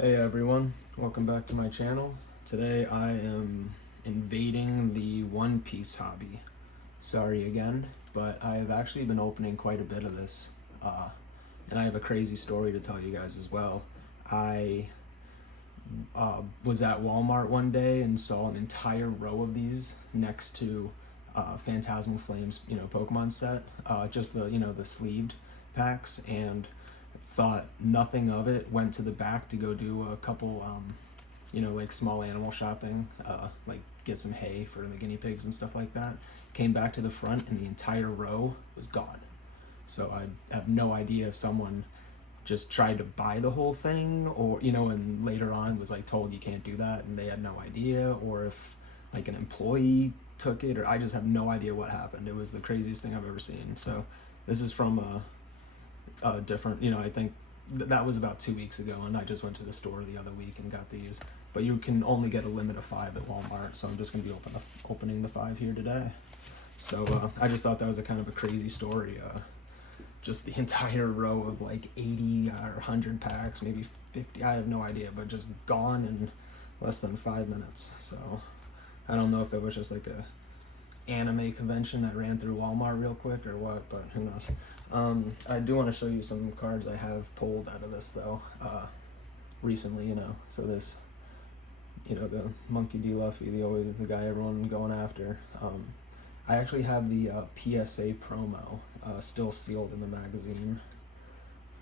Hey everyone, welcome back to my channel. Today I am invading the One Piece hobby. Sorry again, but I have actually been opening quite a bit of this, and I have a crazy story to tell you guys as well. I was at Walmart one day and saw an entire row of these next to Phantasmal Flames, Pokemon set, just the sleeved packs, and thought nothing of it. Went to the back to go do a couple, like small animal shopping, like get some hay for the guinea pigs and stuff like that. Came back to the front and the entire row was gone. So I have no idea if someone just tried to buy the whole thing, or and later on was like told you can't do that and they had no idea, or if like an employee took it, or I just have no idea what happened. It was the craziest thing I've ever seen. So this is from a different, I think that was about 2 weeks ago, and I just went to the store the other week and got these. But you can only get a limit of 5 at Walmart, so I'm just going to be opening the 5 here today. So I just thought that was a kind of a crazy story. Just the entire row of like 80 or 100 packs, maybe 50, I have no idea, but just gone in less than 5 minutes. So I don't know if that was just like a anime convention that ran through Walmart real quick or what, but who knows. I do want to show you some cards I have pulled out of this though, recently, so this, the Monkey D. Luffy, the guy everyone going after. I actually have the PSA promo still sealed in the magazine.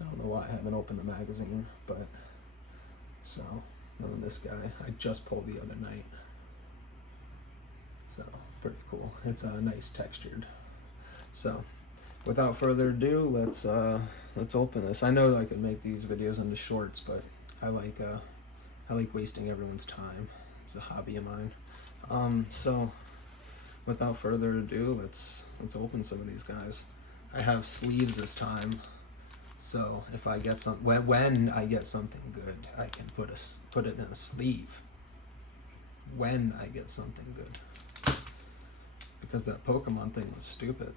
I don't know why I haven't opened the magazine, but so, this guy I just pulled the other night. So pretty cool. It's nice textured. So without further ado, let's open this. I know I could make these videos into shorts, but I like wasting everyone's time. It's a hobby of mine. So without further ado, let's open some of these guys. I have sleeves this time, so if I get when I get something good, I can put it in a sleeve. When I get something good, because that Pokemon thing was stupid.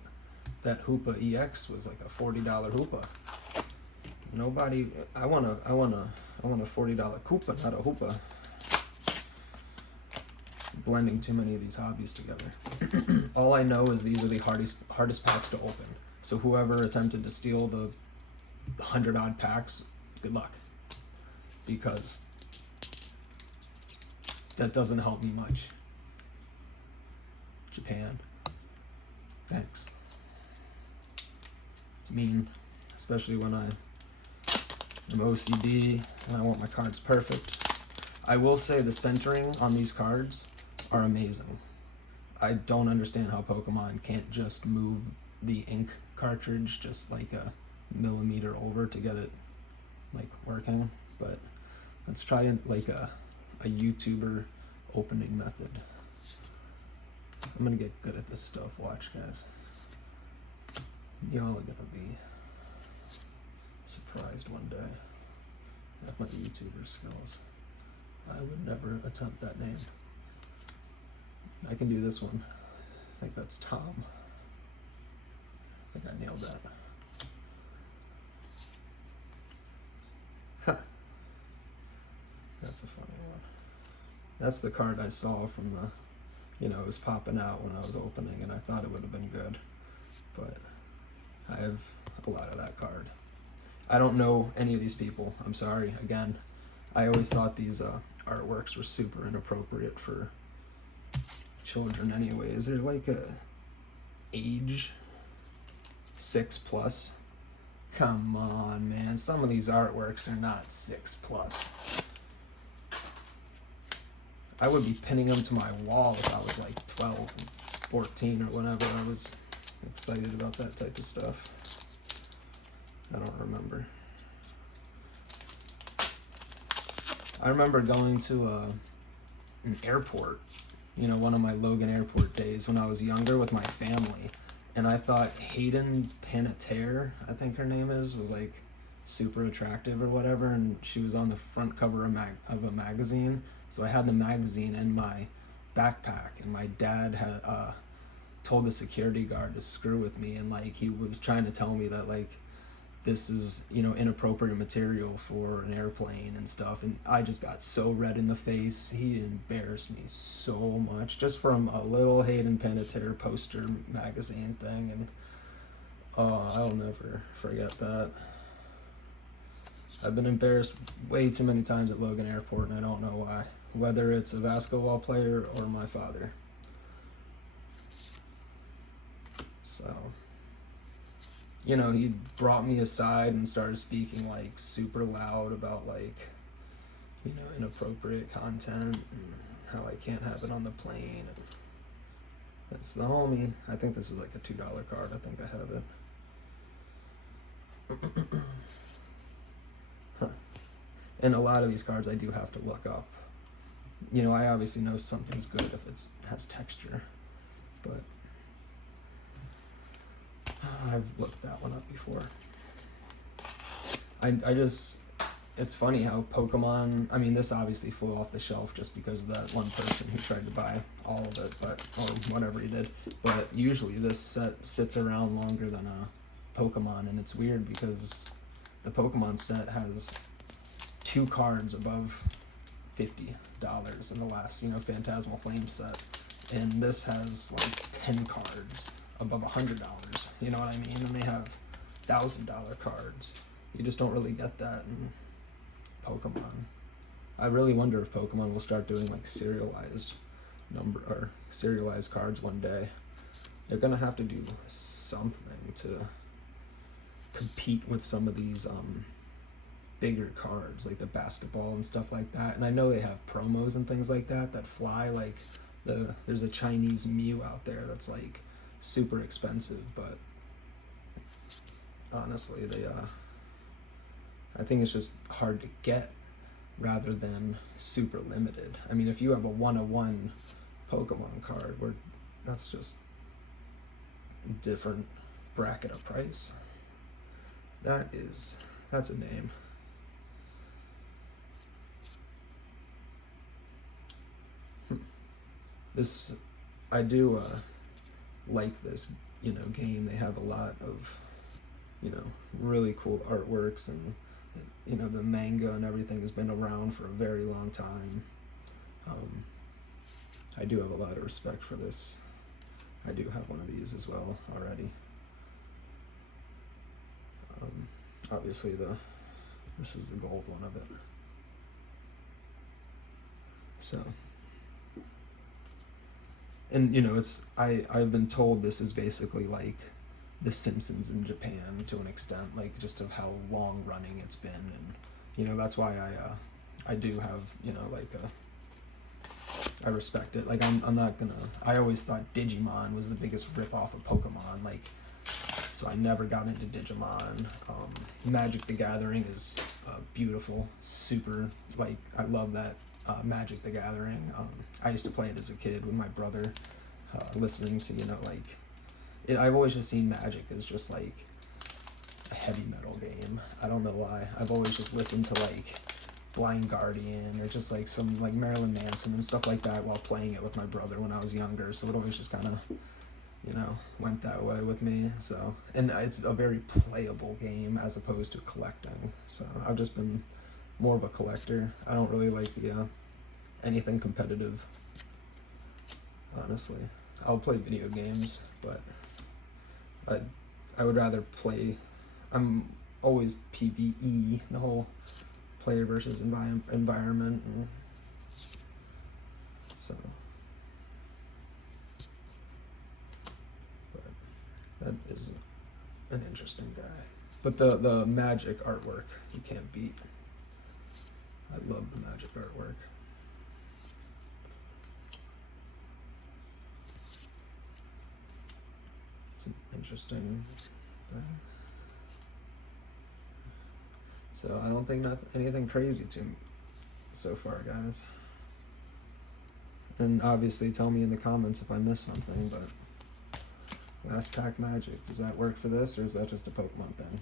That Hoopa EX was like a $40 Hoopa. Nobody. I want a $40 Koopa, not a Hoopa. Blending too many of these hobbies together. All I know is these are the hardest packs to open. So whoever attempted to steal the 100 odd packs, good luck, because that doesn't help me much. Japan, thanks. It's mean, especially when I'm OCD and I want my cards perfect. I will say the centering on these cards are amazing. I don't understand how Pokemon can't just move the ink cartridge just like a millimeter over to get it like working, but let's try like a YouTuber opening method. I'm gonna get good at this stuff. Watch, guys. Y'all are gonna be surprised one day at my YouTuber skills. I would never attempt that name. I can do this one. I think that's Tom. I think I nailed that. Huh. That's a funny one. That's the card I saw from the, it was popping out when I was opening, and I thought it would have been good, but I have a lot of that card. I don't know any of these people. I'm sorry. Again, I always thought these artworks were super inappropriate for children anyway. Is there like a age 6+? Come on, man. Some of these artworks are not 6+. I would be pinning them to my wall if I was like 12 and 14 or whatever. I was excited about that type of stuff. I don't remember. I remember going to an airport, one of my Logan Airport days when I was younger with my family, and I thought Hayden Panettiere, I think her name was like super attractive or whatever, and she was on the front cover of a magazine. So I had the magazine in my backpack, and my dad had told the security guard to screw with me, and like he was trying to tell me that like this is, you know, inappropriate material for an airplane and stuff. And I just got so red in the face. He embarrassed me so much just from a little Hayden Panettiere poster magazine thing. And I'll never forget that. I've been embarrassed way too many times at Logan Airport, and I don't know why. Whether it's a basketball player or my father. So, you know, he brought me aside and started speaking like super loud about like, you know, inappropriate content and how I can't have it on the plane. And that's the homie. I think this is like a $2 card. I think I have it. Huh. And a lot of these cards I do have to look up. You know, I obviously know something's good if it has texture, but I've looked that one up before. I just, it's funny how Pokemon, I mean, this obviously flew off the shelf just because of that one person who tried to buy all of it, but, or whatever he did. But usually this set sits around longer than a Pokemon, and it's weird because the Pokemon set has 2 cards above $50 in the last, you know, Phantasmal Flame set. And this has like 10 cards above $100. You know what I mean? And they have $1,000 cards. You just don't really get that in Pokemon. I really wonder if Pokemon will start doing like serialized cards one day. They're gonna have to do something to compete with some of these bigger cards, like the basketball and stuff like that. And I know they have promos and things like that that fly. Like there's a Chinese Mew out there that's like super expensive, but honestly, I think it's just hard to get rather than super limited. I mean, if you have a 1/1 Pokemon card, that's just a different bracket of price. That's a name. This, I do like this, you know, game. They have a lot of, you know, really cool artworks, and, you know, the manga and everything has been around for a very long time. I do have a lot of respect for this. I do have one of these as well already. Obviously this is the gold one of it. So, and you know, I've been told this is basically like The Simpsons in Japan to an extent, like just of how long running it's been. And you know, that's why I do have, you know, like I respect it. Like I'm not gonna, I always thought Digimon was the biggest rip off of Pokemon, like, so I never got into Digimon. Magic the Gathering is beautiful, super, like, I love that Magic the Gathering. I used to play it as a kid with my brother, listening to, you know, like, I've always just seen Magic as just like a heavy metal game. I don't know why. I've always just listened to like Blind Guardian or just like some like Marilyn Manson and stuff like that while playing it with my brother when I was younger. So it always just kind of, you know, went that way with me. So, and it's a very playable game as opposed to collecting. So I've just been more of a collector. I don't really like the anything competitive, honestly. I'll play video games, but I would rather play. I'm always PvE, the whole player versus environment, and so. But that is an interesting guy. But the Magic artwork you can't beat. I love the Magic artwork. It's an interesting thing. So I don't think anything crazy to me so far, guys. And obviously tell me in the comments if I missed something, but last pack Magic, does that work for this, or is that just a Pokemon thing?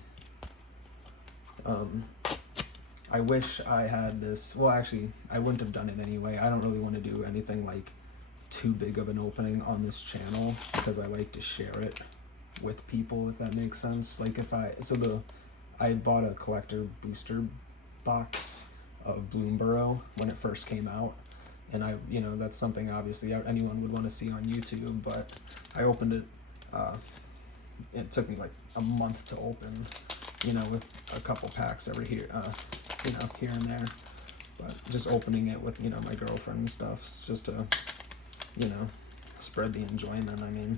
I wish I had this. Well, actually, I wouldn't have done it anyway. I don't really want to do anything like too big of an opening on this channel because I like to share it with people, if that makes sense. Like if I bought a collector booster box of Bloomborough when it first came out, and that's something obviously anyone would want to see on YouTube, but I opened it. It took me like a month to open, with a couple packs here and there, but just opening it with, my girlfriend and stuff, just to, spread the enjoyment. I mean,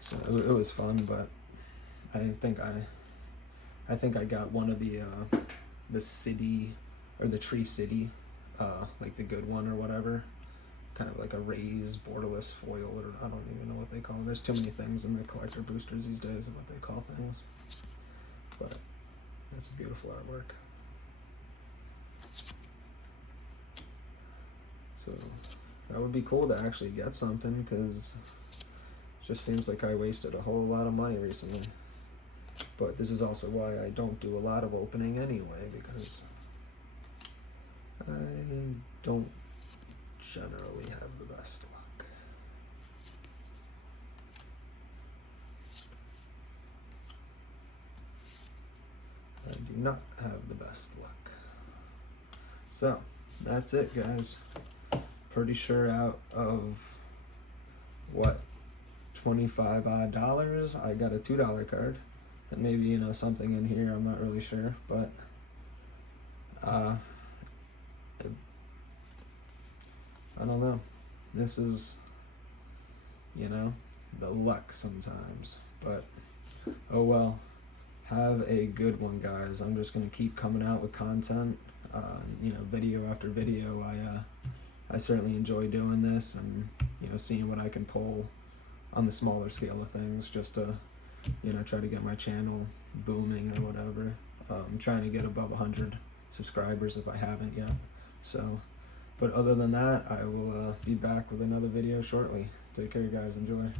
so it was fun, but I think I got one of the city, or the Tree City, like the good one or whatever, kind of like a raised borderless foil, or I don't even know what they call them. There's too many things in the collector boosters these days of what they call things, but that's beautiful artwork. So that would be cool to actually get something, because it just seems like I wasted a whole lot of money recently. But this is also why I don't do a lot of opening anyway, because I don't generally have the best luck. I do not have the best luck. So that's it, guys. Pretty sure out of what, $25 odd, I got a $2 card, and maybe something in here, I'm not really sure, but I don't know. This is the luck sometimes, but oh well. Have a good one, guys. I'm just gonna keep coming out with content, video after video. I certainly enjoy doing this, and seeing what I can pull on the smaller scale of things, just to try to get my channel booming or whatever. I'm trying to get above 100 subscribers if I haven't yet. So, but other than that, I will be back with another video shortly. Take care, guys. Enjoy.